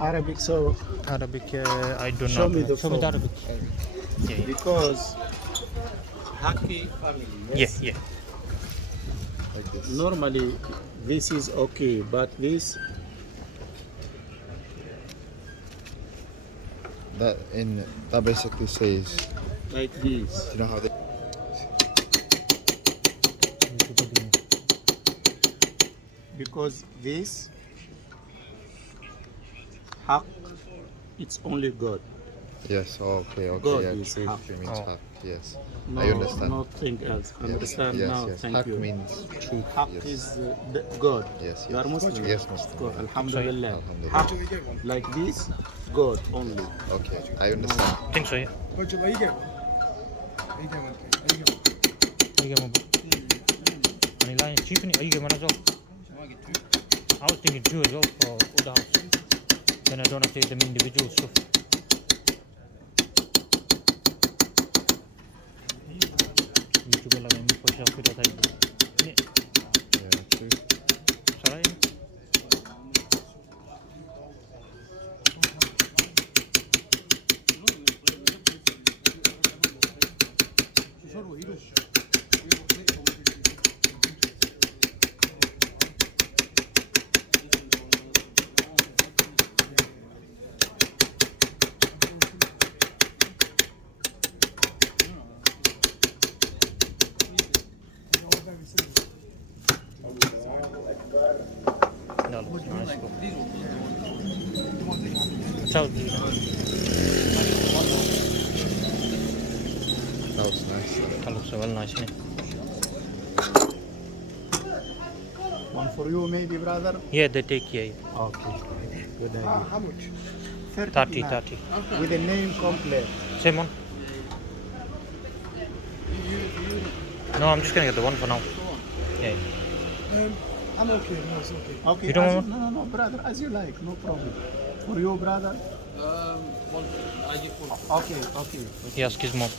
Arabic, so Arabic, I don't show know. me the Show me the phone. Arabic. Yeah, Because Haque family, yes? yeah. Like this. Normally this is okay, but this That basically says, like this. you know how they Because this Haque, it's only God. yes, okay, God yeah, is truth Haque. means Oh. Haque, yes. No, I understand. nothing else. Yes, Understand yes, now? yes. Thank Haque you. means truth, Haque yes. is God. Yes, You are yes. Muslim? Yes, Muslim. God. Alhamdulillah. Alhamdulillah. Haque, like this, God only. Okay, I understand. I think so, yeah. أيجي أنا line cheaping أيجي من أزوج. I was thinking two as well for all the house. Then I don't have to take them individual stuff. YouTube ला मैं push of किया था ये. Yeah, truth. सारा ये. No, nice go. Ciao. That was nice. That looks well nice, innit? One for you, maybe, brother. Yeah, they take yeah. Okay. Good idea. How much? 30, dinar. 30. With the name complete. Same one? No, I'm just gonna get the one for now. Yeah. I'm okay. No, it's okay. Okay. You don't as want no, brother. As you like, no problem. For you, brother. I get one. Okay. He asked his mom.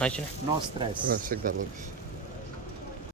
Nice, innit? No stress. How sick that looks.